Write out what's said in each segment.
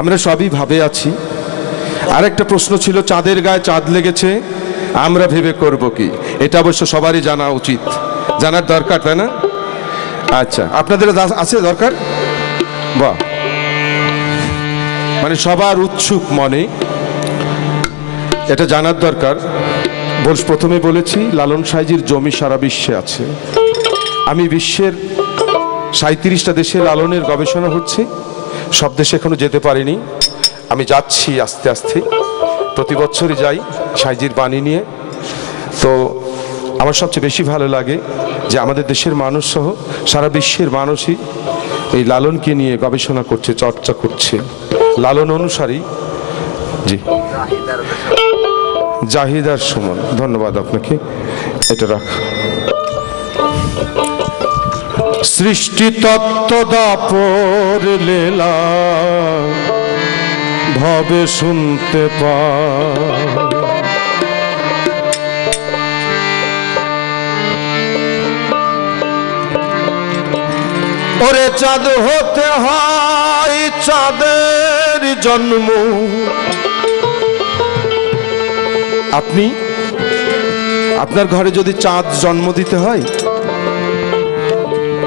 আমরা সবই ভাবে আছি। আরেকটা প্রশ্ন ছিল, চাঁদের গায়ে চাঁদ লেগেছে, আমরা ভেবে করব কি? এটা অবশ্য সবারই জানা উচিত, জানার দরকার, তাই না? আচ্ছা, আপনাদের আছে দরকার? বাহ, মানে সবার উৎসুক মনে এটা জানার দরকার। প্রথমে বলেছি লালন সাঁইজির জমি সারা বিশ্বে আছে। আমি বিশ্বের 37টা দেশে লালনের গবেষণা হচ্ছে, সব দেশে এখনো যেতে পারিনি। আমি যাচ্ছি আস্তে আস্তে, প্রতি বছরই যাই সাঁইজির বাণী নিয়ে। তো আমার সবচেয়ে বেশি ভালো লাগে যে আমাদের দেশের মানুষ সহ সারা বিশ্বের মানুষই এই লালনকে নিয়ে গবেষণা করছে, চর্চা করছে, লালন অনুসারী। জি, জাহিদার সুমন, ধন্যবাদ আপনাকে। এটা রাখ। সৃষ্টি তত্ত্ব দাপর লীলা ভবে শুনতে পায়, ওরে চাঁদ হতে হয় চাঁদের জন্ম। আপনি আপনার ঘরে যদি চাঁদ জন্ম দিতে হয়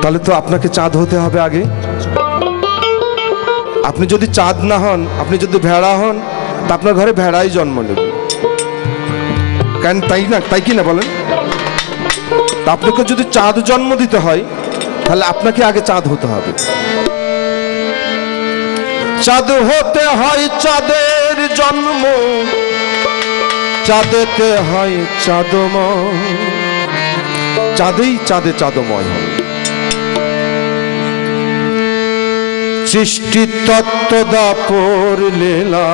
তাহলে তো আপনাকে চাঁদ হতে হবে আগে। আপনি যদি চাঁদ না হন, আপনি যদি ভেড়া হন, তা আপনার ঘরে ভেড়াই জন্ম নেবে। কেন, তাই না? তাই কি না বলেন? তা আপনাকে যদি চাঁদ জন্ম দিতে হয় তাহলে আপনাকে আগে চাঁদ হতে হবে। চাঁদ হতে হয় চাঁদের জন্ম, চাঁদেতে হয় চাঁদময়, চাঁদেই চাঁদে চাঁদময় হয়। সৃষ্টি তত্ত্ব দাপর লীলা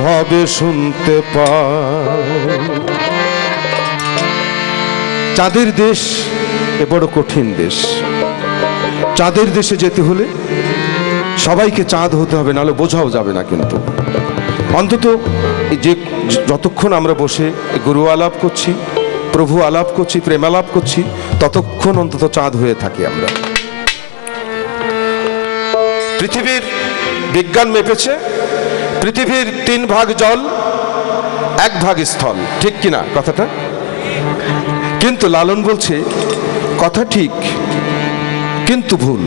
ভবে শুনতে পায়। চাঁদের দেশ এ বড় কঠিন দেশ। চাঁদের দেশে যেতে হলে সবাইকে চাঁদ হতে হবে, নাহলে বোঝাও যাবে না। কিন্তু অন্তত যে যতক্ষণ আমরা বসে গুরু আলাপ করছি, প্রভু আলাপ করছি, প্রেম আলাপ করছি, ততক্ষণ অন্তত চাঁদ হয়ে থাকি আমরা। পৃথিবীর বিজ্ঞান মেপেছে পৃথিবীর 3 ভাগ জল, 1 ভাগ স্থল, ঠিক কিনা কথাটা? কিন্তু লালন বলছে কথা ঠিক কিন্তু ভুল।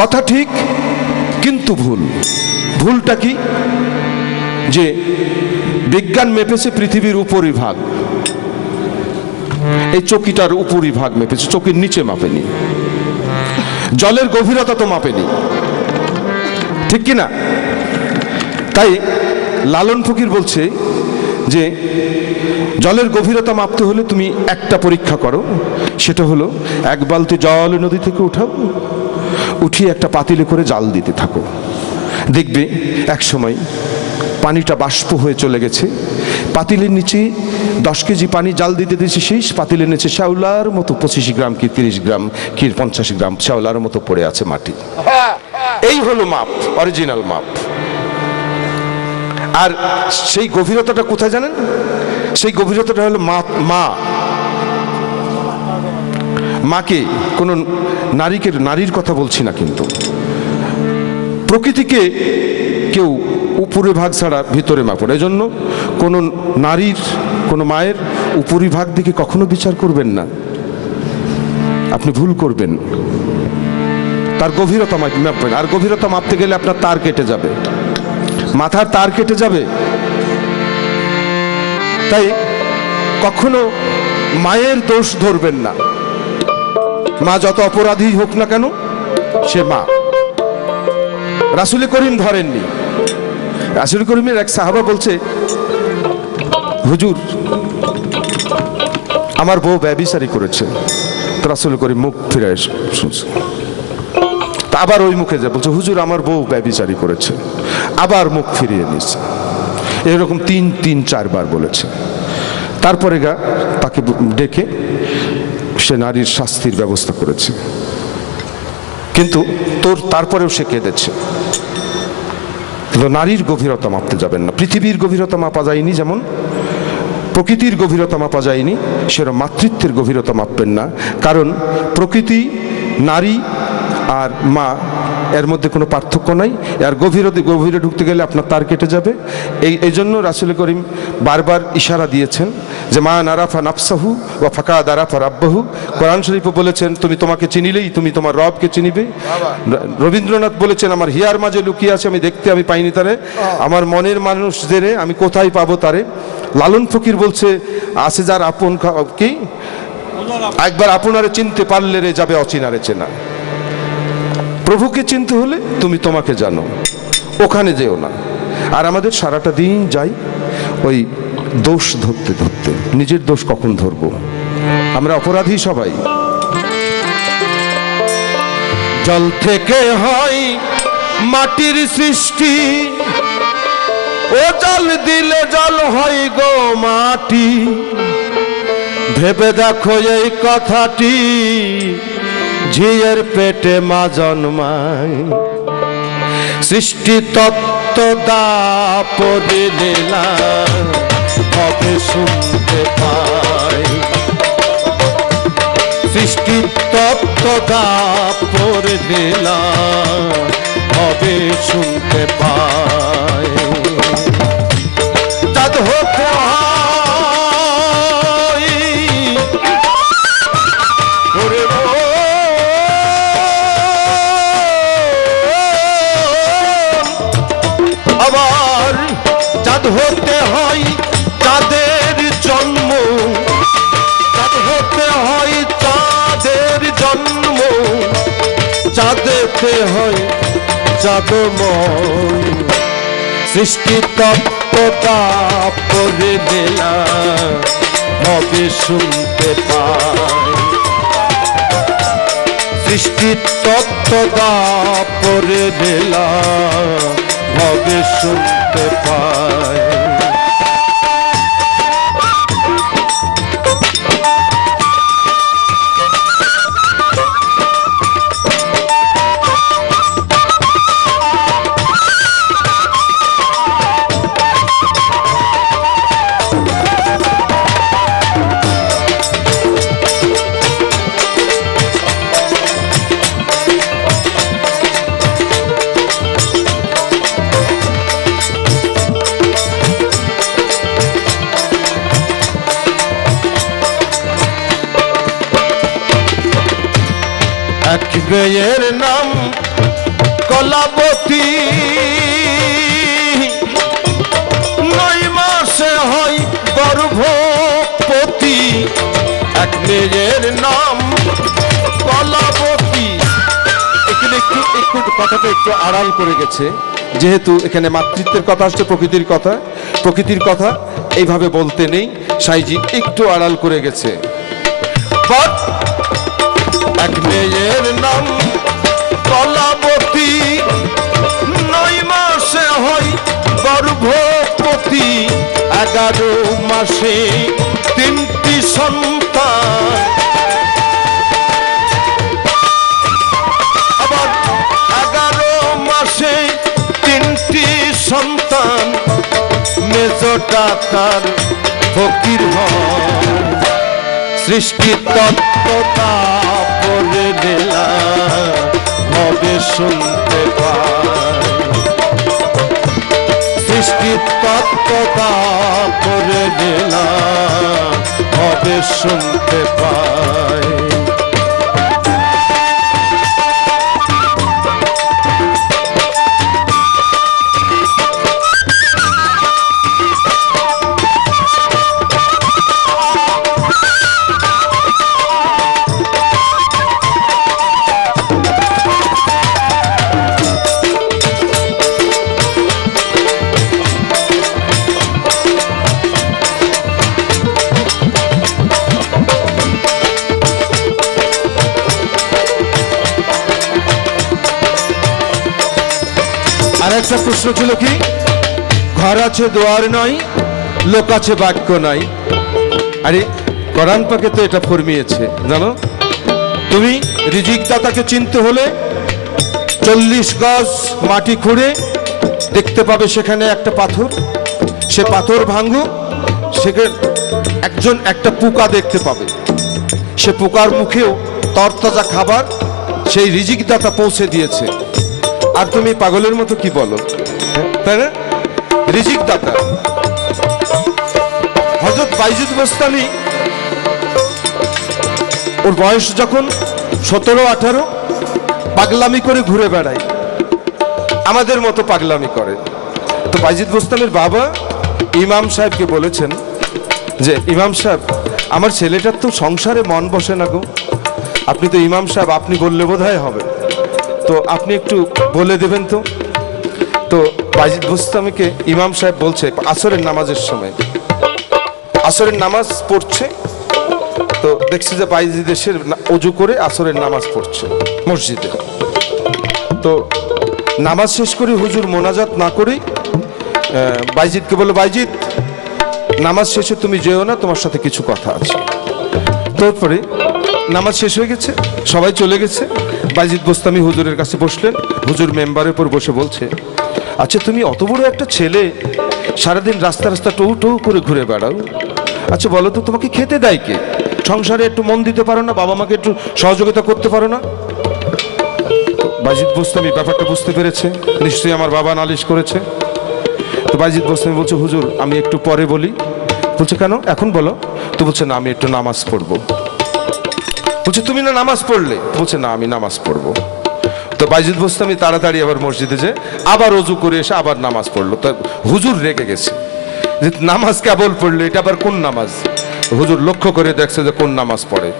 কথা ঠিক কিন্তু ভুল। ভুলটা কি? যে বিজ্ঞান মেপেছে পৃথিবীর উপরিভাগ, এই চকিটার উপরিভাগ মেপেছে, চকির নিচে মাপেনি। জলের গভীরতা তো মাপেনি, ঠিক কিনা? তাই লালন ফকির বলছে যে জলের গভীরতা মাপতে হলে তুমি একটা পরীক্ষা করো, সেটা হলো 1 বালতি জল নদী থেকে উঠাও, উঠিয়ে একটা পাতিলে করে জাল দিতে থাকো। দেখবে এক সময় পানিটা বাষ্প হয়ে চলে গেছে, পাতিলের নিচে 10 কেজি পানি জাল দিতে দিয়েছে, শেষ পাতিলের নিচে শ্যাওলার মতো 25 গ্রাম কি 30 গ্রাম কি 50 গ্রাম শ্যাওলার মতো পড়ে আছে মাটি। এই হলো মাপ, অরিজিনাল মাপ। আর সেই গভীরতাটা কোথায় জানেন? সেই গভীরতাটা হলো মা। মাকে, কোন নারীর কথা বলছি না, কিন্তু প্রকৃতিকে কেউ উপরে ভাগ ছাড়া ভিতরে মাপন। এজন্য কোন নারীর, কোন মায়ের উপরিভাগ দিকে কখনো বিচার করবেন না, আপনি ভুল করবেন। তার গভীরতা মাপবেন। আর গভীরতা মাপতে গেলে আপনার তার কেটে যাবে, মাথার তার কেটে যাবে। তাই কখনো মায়ের দোষ ধরবেন না। মা যত অপরাধী হোক না কেন, সে মা। রাসূল করিম ধরেননি। রাসূল করিমের এক সাহাবা বলছে, হুজুর আমার বউ ব্যভিচারী করেছে। তো রাসূল করিম মুখ ফিরে শুনছে, আবার ওই মুখে যা বলছে, হুজুর আমার বউ ব্যভিচারী করেছে। আবার মুখ ফিরিয়ে নিচ্ছে। এরকম 3-4 বার বলেছে। তারপরে তাকে ডেকে সে নারীর শাস্তির ব্যবস্থা করেছে, কিন্তু তারপরেও সে কেঁদেছে। নারীর গভীরতা মাপতে যাবেন না। পৃথিবীর গভীরতা মাপা যায়নি, যেমন প্রকৃতির গভীরতা মাপা যায়নি, সেরকম মাতৃত্বের গভীরতা মাপবেন না। কারণ প্রকৃতি, নারী আর মা, এর মধ্যে কোনো পার্থক্য নাই। আর গভীরে ঢুকতে গেলে আপনার তার কেটে যাবে। এই জন্য রাসূল করিম বারবার ইশারা দিয়েছেন যে মা নারাফা নাফসাহু ওয়া ফাকা দারাফা রাব্বাহু। কোরআন শরীফে বলেছেন তুমি তোমাকে চিনিলেই তুমি তোমার রবকে চিনিবে। রবীন্দ্রনাথ বলেছেন আমার হিয়ার মাঝে লুকিয়ে আছে, আমি দেখতে আমি পাইনি তারে, আমার মনের মানুষদের আমি কোথায় পাবো তারে। লালন ফকির বলছে আছে যার আপন কি, একবার আপনারে চিনতে পারলে রে যাবে অচিনারে চেনা। প্রভুকে চিনতে হলে তুমি তোমাকে জানো, ওখানে যেও না। আর আমাদের সারাটা দিন যাই ওই দোষ ধরতে ধরতে, নিজের দোষ কখন ধরবো? আমরা অপরাধী সবাই। জল থেকে হয় মাটির সৃষ্টি, ও জল দিলে জল হয় গো মাটি। ভেবে দেখো এই কথাটি, ঝিয়ের পেটে মা জন্মায়। সৃষ্টি তত্ত্ব দাপরে লীলা হবে শুনতে পাই। সৃষ্টি তত্ত্ব দাপরে লীলা হবে শুনতে পাই। চাঁদ হতে আবার চাঁদ হতে হয় চাঁদের জন্ম, চাঁদ হতে হয় চাঁদের জন্ম, চাঁদেতে হয় চাঁদময়। সৃষ্টি তত্ত্ব তাপরে লীলা হবে শুনতে পাই। সৃষ্টি তত্ত্ব তাপরে লীলা হবে শুনতে পাই। এক মেয়ের নাম কলাবতী, 9 মাসে হয় গর্ভবতী। এক মেয়ের নাম কলাবতী। এখানে একটু কথাটা একটু আড়াল করে গেছে, যেহেতু এখানে মাতৃত্বের কথা আসছে, প্রকৃতির কথা এইভাবে বলতে নেই, সাইজি একটু আড়াল করে গেছে। বাট এক মেয়ের নাম কলাবতী, 9 মাসে হয় গর্ভবতী। 11 মাসে 3টি সন্তান, আবার 11 মাসে 3টি সন্তান। মেজোটা তার ফকির হয়। সৃষ্টি তত্ত্ব তাপরে লীলা হবে শুনতে পাই। সৃষ্টি তত্ত্ব তাপরে লীলা হবে শুনতে পাই। আরেকটা প্রশ্ন ছিল কি, ঘর আছে দুয়ার নাই, লোক আছে বাক্য নাই। আরে কোরআন পাকে তো এটা ফরমিয়েছে জানো। তুমি রিজিক দাতাকে চিনতে হলে 40 গজ মাটি খুঁড়ে দেখতে পাবে সেখানে একটা পাথর। সে পাথর ভাঙো, সেখানে একটা পোকা দেখতে পাবে। সে পোকার মুখেও তরতাজা খাবার সেই রিজিক দাতা পৌঁছে দিয়েছে, আর তুমি পাগলের মতো কি বলো, তাই না? রিজিক দাতা হযরত বাইজিদ বোস্তামি, ওর বয়স যখন 17-18, পাগলামি করে ঘুরে বেড়ায়, আমাদের মতো পাগলামি করে। তো বাইজিদ বোস্তামির বাবা ইমাম সাহেবকে বলেছেন যে ইমাম সাহেব, আমার ছেলেটার তো সংসারে মন বসে না গো, আপনি তো ইমাম সাহেব, আপনি বললে বোধহয় হবে, তো আপনি একটু বলে দেবেন তো। তো বাইজিদ বোস্তামিকে ইমাম সাহেব বলছে, আসরের নামাজের সময়, আসরের নামাজ পড়ছে, তো দেখছি যে বাইজিদ এসে ওযু করে আসরের নামাজ পড়ছে মসজিদে। তো নামাজ শেষ করে হুজুর মোনাজাত না করেই বাইজিদকে বলল, বাইজিদ নামাজ শেষে তুমি যেও না, তোমার সাথে কিছু কথা আছে। তারপরে নামাজ শেষ হয়ে গেছে, সবাই চলে গেছে, বাইজিদ বোস্তামি হুজুরের কাছে বসলেন। হুজুর মেম্বারের উপর বসে বলছে, আচ্ছা তুমি অত বড় একটা ছেলে, সারাদিন রাস্তা রাস্তা টৌ টৌ করে ঘুরে বেড়াও, আচ্ছা বলো তো তোমাকে খেতে দেয় কে? সংসারে একটু মন দিতে পারো না? বাবা মাকে একটু সহযোগিতা করতে পারো না? বাইজিদ বোস্তামি ব্যাপারটা বুঝতে পেরেছে, নিশ্চয়ই আমার বাবা নালিশ করেছে। তো বাইজিদ বোস্তামি বলছে, হুজুর আমি একটু পরে বলি। বলছে কেন, এখন বলো। তো বলছে না, আমি একটু নামাজ পড়বো। বলছে তুমি না নামাজ পড়লে? বলছে না, আমি নামাজ পড়বো। তো বাইজিদ বোস্তামি তাড়াতাড়ি আবার মসজিদে যে আবার ওযু করে এসে আবার নামাজ পড়লো। তো হুজুর রেগে গেছে যে নামাজ কেবল পড়লো, এটা আবার কোন নামাজ? হুজুর লক্ষ্য করে দেখছে যে কোন নামাজ পড়ে,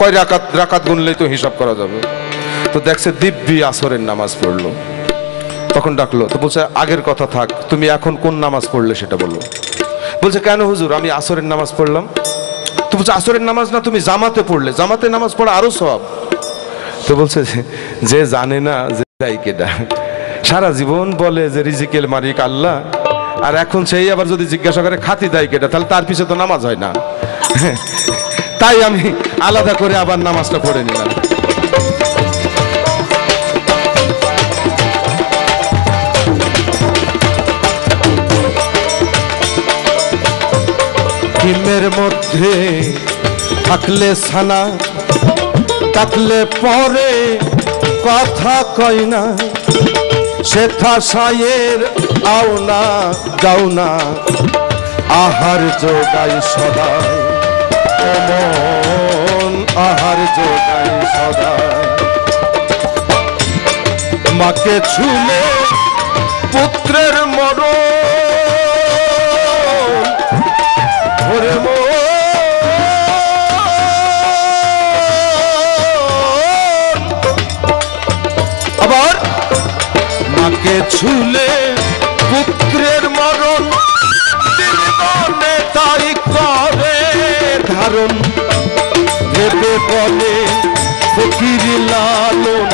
কয় রাকাত, রাকাত গুনলেই তো হিসাব করা যাবে। তো দেখছে দিব্যি আসরের নামাজ পড়লো। তখন ডাকলো, তো বলছে আগের কথা থাক, তুমি এখন কোন নামাজ পড়লে সেটা বললো। বলছে কেন হুজুর, আমি আসরের নামাজ পড়লাম। তো বলছে আসরের নামাজ না, তুমি জামাতে পড়লে, জামাতে নামাজ পড়া আরো সওয়াব। তো বলছে যে জানে না যে দায়ী কেডা, সারা জীবন বলে যে রিজিকের মালিক আল্লাহ, আর এখন সেই আবার যদি জিজ্ঞাসা করে খাতি দায়ী কেডা, তাহলে তার পিছে তো নামাজ হয় না। তাই আমি আলাদা করে আবার নামাজটা পড়ে নিলাম। ডিমের মধ্যে থাকলে ছানা, ডাকলে পরে কথা কয় না, সেথা সায়ের আও না যাও না, আহার যোগাই সদাই মন, আহার যোগাই সদাই। মাকে ছুলে পুত্রের মরণ, ওরে মন আবার মাকে ছুলে পুত্রের মরণ, তাই করে ধারণ, ভেবে বলে ফকির লালন,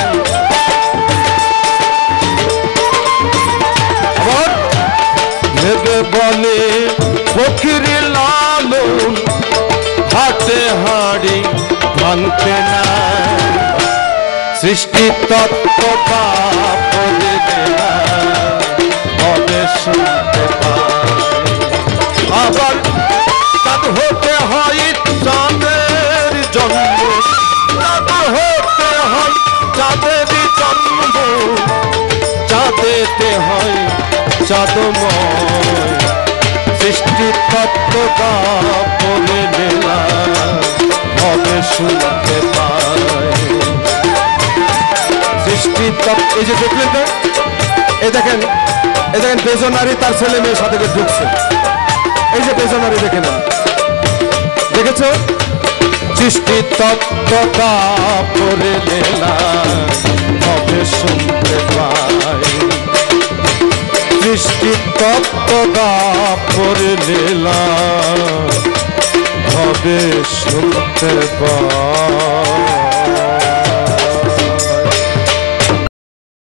আবার ভেবে বলে ফকির লালন, হাতে হাড়ি ভাঙতে না, সৃষ্টি তত্ত্ব পাপরে দেনা হবে শুনতে পায়। আবার চাঁদ হতে হয় চাঁদের জন্ম, চাঁদ হতে হয় চাঁদের জন্ম, চাঁদেতে হয় চাঁদময়, সৃষ্টি তত্ত্ব পাপরে দেনা হবে শুনতে পায়। সৃষ্টি তত্ত্ব, এই যে দেখলেন তো, এই দেখেন বেজনারি তার ছেলে মেয়ের সাথে ঢুকছে, এই যে বেজনারি দেখে নেন, দেখেছ? সৃষ্টি তত্ত্ব পরে লেলা হবে শুনতে পাই, সৃষ্টি তত্ত্ব পরে লেলা হবে শুনতে পাই।